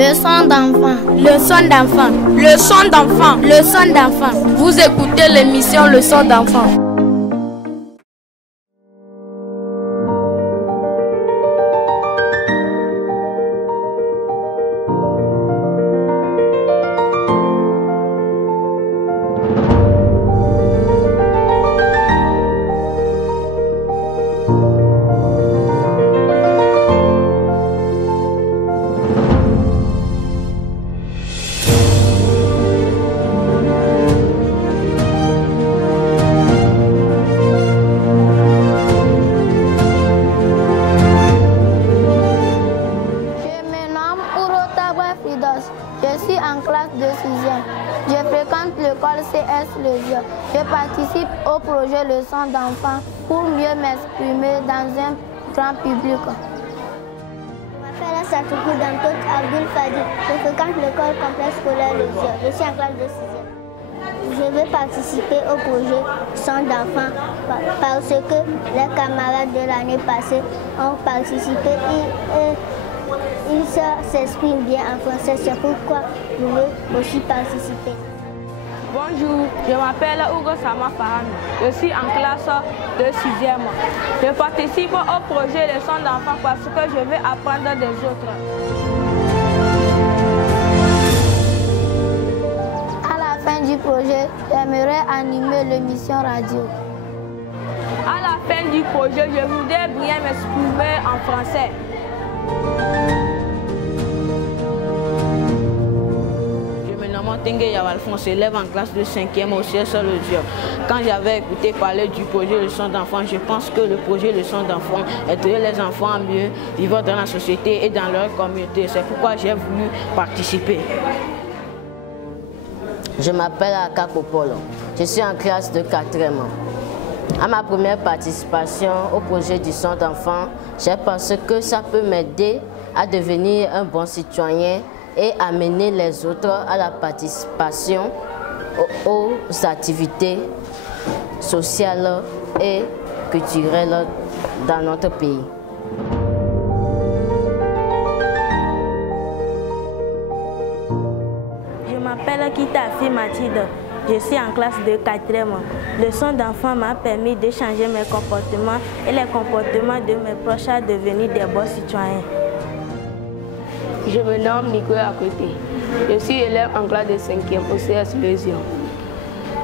Leçon d'enfant. Leçon d'enfant. Leçon d'enfant. Leçon d'enfant. Vous écoutez l'émission Leçon d'enfant. Je suis en classe de 6e. Je fréquente l'école CS Légion. Je participe au projet Leçon d'enfant pour mieux m'exprimer dans un grand public. Je m'appelle Satoukou Dantot Abdul Fadi. Je fréquente l'école complexe scolaire Légion. Je suis en classe de 6e. Je vais participer au projet Leçon d'enfant parce que les camarades de l'année passée ont participé et ils s'expriment bien en français, c'est pourquoi je veux aussi participer. Bonjour, je m'appelle Hugo Sama Fahami. Je suis en classe de 6e. Je participe au projet Leçon d'enfant parce que je veux apprendre des autres. À la fin du projet, j'aimerais animer l'émission radio. À la fin du projet, je voudrais bien m'exprimer en français. Tengue Alphonse, élève en classe de 5e au CS Légion. Quand j'avais écouté parler du projet Leçon d'enfant, je pense que le projet Leçon d'enfant aiderait les enfants à mieux vivre dans la société et dans leur communauté. C'est pourquoi j'ai voulu participer. Je m'appelle Akako Polo. Je suis en classe de 4e. À ma première participation au projet du Leçon d'enfant, j'ai pensé que ça peut m'aider à devenir un bon citoyen et amener les autres à la participation aux activités sociales et culturelles dans notre pays. Je m'appelle Kitafi Mathilde. Je suis en classe de 4e. Le Leçon d'enfant m'a permis de changer mes comportements et les comportements de mes proches à devenir des bons citoyens. Je me nomme Nicolas Akoté. Je suis élève en classe de 5e au CS Légion.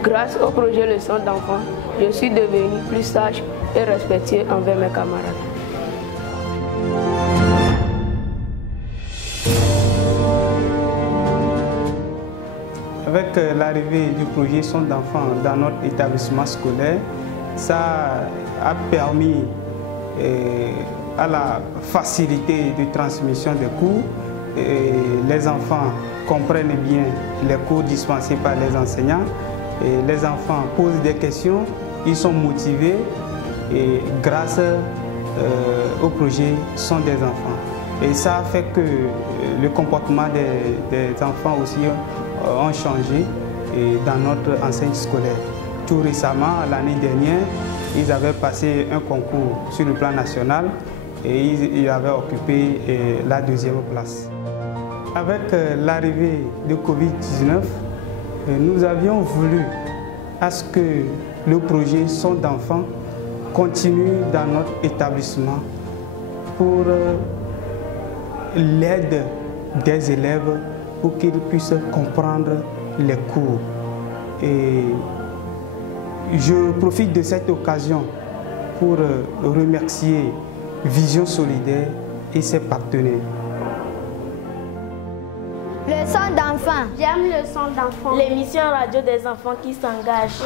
Grâce au projet Leçon d'enfant, je suis devenu plus sage et respectueux envers mes camarades. Avec l'arrivée du projet Leçon d'enfant dans notre établissement scolaire, ça a permis à la facilité de transmission des cours. Et les enfants comprennent bien les cours dispensés par les enseignants. Et les enfants posent des questions, ils sont motivés et grâce au projet Sont des enfants. Et ça fait que le comportement des enfants aussi ont changé dans notre enseigne scolaire. Tout récemment, l'année dernière, ils avaient passé un concours sur le plan national et ils avaient occupé la 2e place. Avec l'arrivée de Covid-19, nous avions voulu à ce que le projet Leçon d'enfant continue dans notre établissement pour l'aide des élèves pour qu'ils puissent comprendre les cours. Et je profite de cette occasion pour remercier Vision Solidaire et ses partenaires. Leçon d'enfant. J'aime Leçon d'enfant. L'émission radio des enfants qui s'engagent.